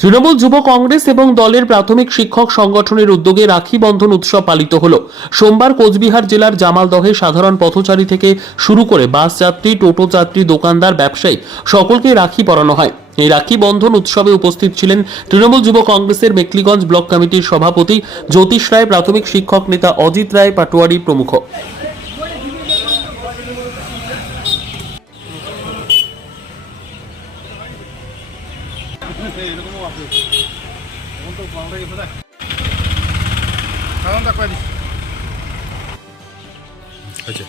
তৃণমূল যুব কংগ্রেস এবং দলের প্রাথমিক শিক্ষক সংগঠনের উদ্যোগে রাখি বন্ধন উৎসব পালিত হলো। সোমবার কোচবিহার জেলার জামালদহে সাধারণ পথচারী থেকে শুরু করে বাস যাত্রী, টোটো যাত্রী, দোকানদার, ব্যবসায়ী সকলকে রাখি পরানো হয়। এই রাখি বন্ধন উৎসবে উপস্থিত ছিলেন তৃণমূল যুব কংগ্রেসের মেখলিগঞ্জ ব্লক কমিটির সভাপতি জ্যোতিষ রায়, প্রাথমিক শিক্ষক নেতা অজিত রায় পাটোয়ারি প্রমুখ। আচ্ছা